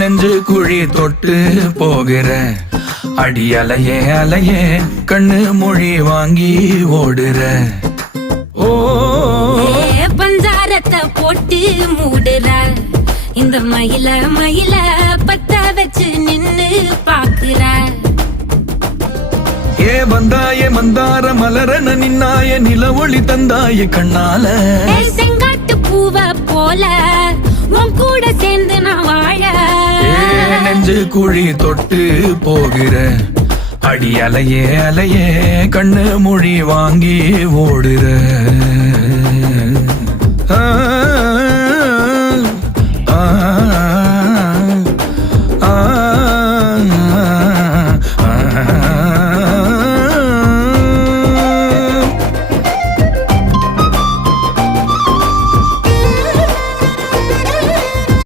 நெஞ்சு குழி தொட்டு போகிற அடி அலையே அலையே கண்ணு மொழி வாங்கி ஓடுற. ஓ பஞ்சாரத்தை போட்டு மூடுற இந்த மயில மயில பத்த வச்சு நின்னு பாக்குற. ஏ வந்தாய மந்தார மலரன நின்னாய நில ஒளி தந்தாய கண்ணால. செங்காட்டு பூவ போல உன் கூட சேர்ந்து நான் வாழ. நெஞ்சு குழி தொட்டு போகிற அடி அலையே அலையே கண்ணு மொழி வாங்கி ஓடுற. ஆ ஆ